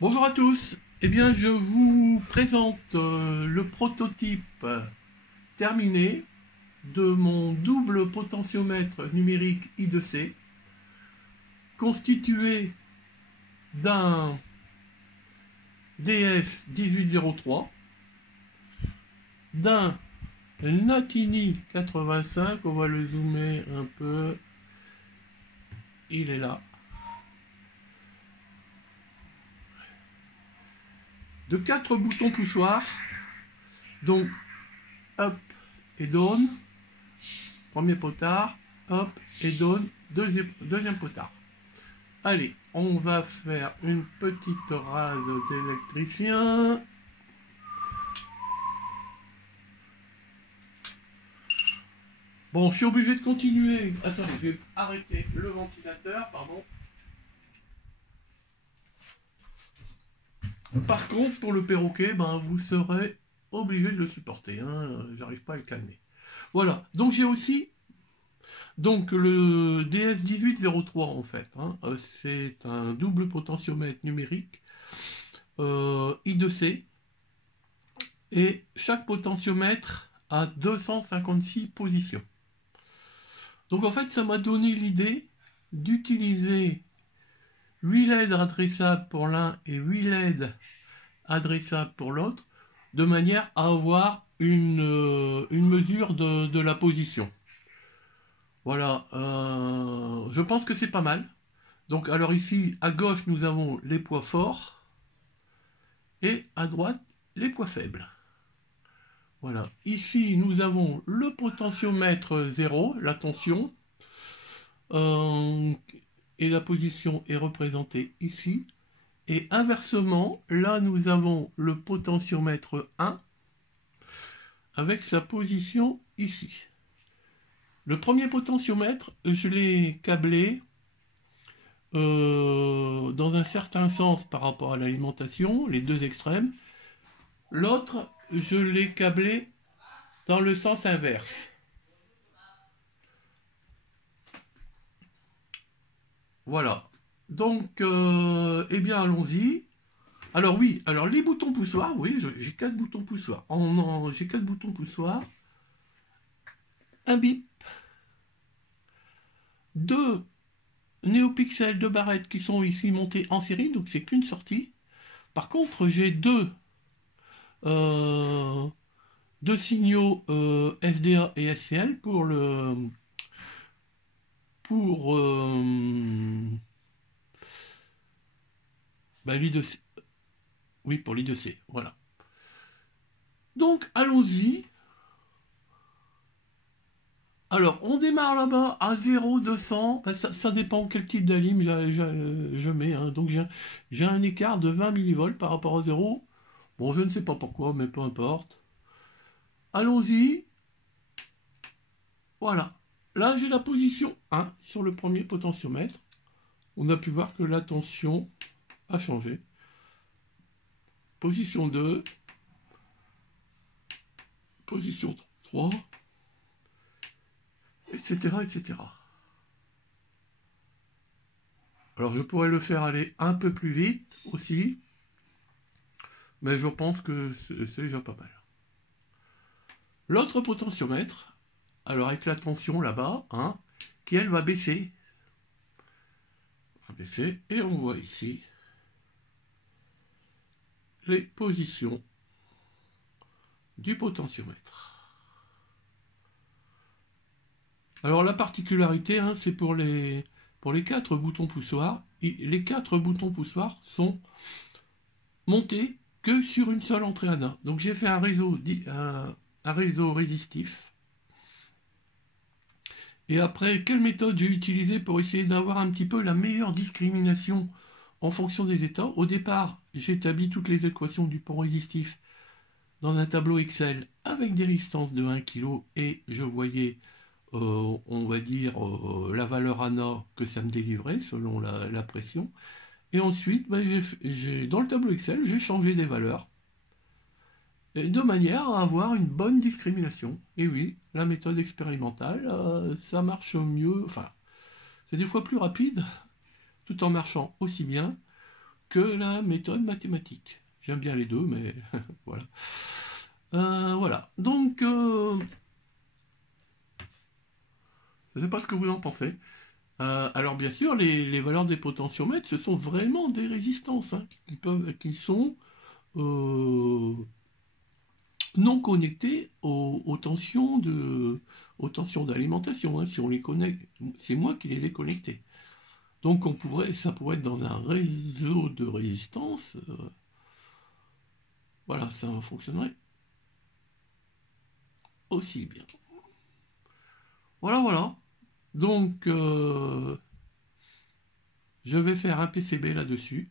Bonjour à tous, eh bien je vous présente le prototype terminé de mon double potentiomètre numérique I2C constitué d'un DS1803, d'un Natini 85, on va le zoomer un peu, il est là, de 4 boutons poussoirs, donc up et down, premier potard, up et down, deuxième potard. Allez, on va faire une petite rase d'électricien. Bon, je suis obligé de continuer. Attends, je vais arrêter le ventilateur, pardon. Par contre, pour le perroquet, ben, vous serez obligé de le supporter. Hein. J'arrive pas à le calmer. Voilà. Donc j'ai aussi le DS1803 en fait. Hein. C'est un double potentiomètre numérique I2C. Et chaque potentiomètre a 256 positions. Donc en fait, ça m'a donné l'idée d'utiliser 8 LED adressables pour l'un et 8 LED adressables pour l'autre, de manière à avoir une mesure de la position. Voilà, je pense que c'est pas mal. Donc alors ici, à gauche, nous avons les poids forts, et à droite, les poids faibles. Voilà, ici, nous avons le potentiomètre 0, la tension, et la position est représentée ici. Et inversement, là nous avons le potentiomètre 1 avec sa position ici. Le premier potentiomètre, je l'ai câblé dans un certain sens par rapport à l'alimentation, les deux extrêmes. L'autre, je l'ai câblé dans le sens inverse. Voilà. Donc, eh bien, allons-y. Alors oui, alors les boutons poussoirs, oui, j'ai 4 boutons poussoirs. J'ai 4 boutons poussoirs. Un bip. 2 néopixels de barrettes qui sont ici montés en série, donc c'est qu'une sortie. Par contre, j'ai deux signaux SDA et SCL pour l'I2C. Oui, pour l'I2C, voilà. Donc, allons-y. Alors, on démarre là-bas à 0,200. Ben, ça dépend quel type d'alim je mets. Hein. Donc, j'ai un écart de 20 millivolts par rapport à 0. Bon, je ne sais pas pourquoi, mais peu importe. Allons-y. Voilà. Là, j'ai la position 1 sur le premier potentiomètre. On a pu voir que la tension a changé. Position 2. Position 3. Etc., etc. Alors, je pourrais le faire aller un peu plus vite aussi. Mais je pense que c'est déjà pas mal. L'autre potentiomètre, alors avec la tension là-bas, hein, qui elle va baisser. Va baisser, et on voit ici les positions du potentiomètre. Alors la particularité, hein, c'est pour les 4 boutons poussoirs. Les 4 boutons poussoirs sont montés que sur une seule entrée ANA. Donc j'ai fait un réseau résistif. Et après, quelle méthode j'ai utilisée pour essayer d'avoir un petit peu la meilleure discrimination en fonction des états? Au départ, j'ai établi toutes les équations du pont résistif dans un tableau Excel avec des résistances de 1 kg et je voyais, on va dire, la valeur ANA que ça me délivrait selon la pression. Et ensuite, ben, dans le tableau Excel, j'ai changé des valeurs de manière à avoir une bonne discrimination. Et oui, la méthode expérimentale, ça marche mieux, enfin, c'est des fois plus rapide, tout en marchant aussi bien que la méthode mathématique. J'aime bien les deux, mais voilà. Voilà. Donc, je ne sais pas ce que vous en pensez. Alors bien sûr, les valeurs des potentiomètres, ce sont vraiment des résistances hein, qui sont non connectées aux tensions d'alimentation. Hein, si on les connecte, c'est moi qui les ai connectées. Donc ça pourrait être dans un réseau de résistance. Voilà, ça fonctionnerait aussi bien. Voilà, voilà. Donc, je vais faire un PCB là-dessus.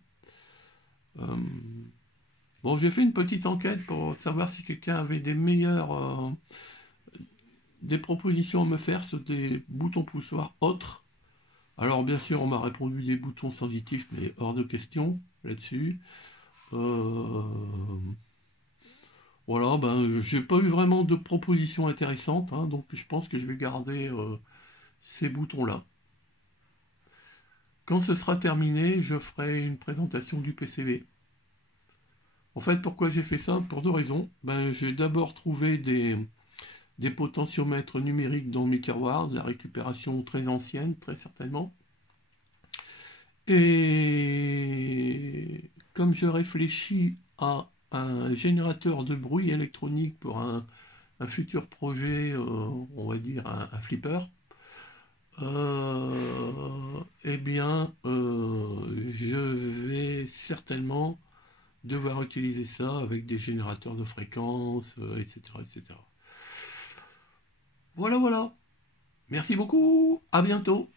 Bon, j'ai fait une petite enquête pour savoir si quelqu'un avait des propositions à me faire sur des boutons poussoirs autres. Alors, bien sûr, on m'a répondu des boutons sensitifs, mais hors de question là-dessus. Voilà, ben, j'ai pas eu vraiment de propositions intéressantes, hein, donc je pense que je vais garder ces boutons-là. Quand ce sera terminé, je ferai une présentation du PCB. En fait, pourquoi j'ai fait ça? Pour deux raisons. Ben, j'ai d'abord trouvé des potentiomètres numériques dans mes tiroirs, de la récupération très ancienne, très certainement. Et comme je réfléchis à un générateur de bruit électronique pour un futur projet, on va dire un flipper, eh bien, je vais certainement devoir utiliser ça avec des générateurs de fréquences, etc., etc. Voilà, voilà. Merci beaucoup. À bientôt.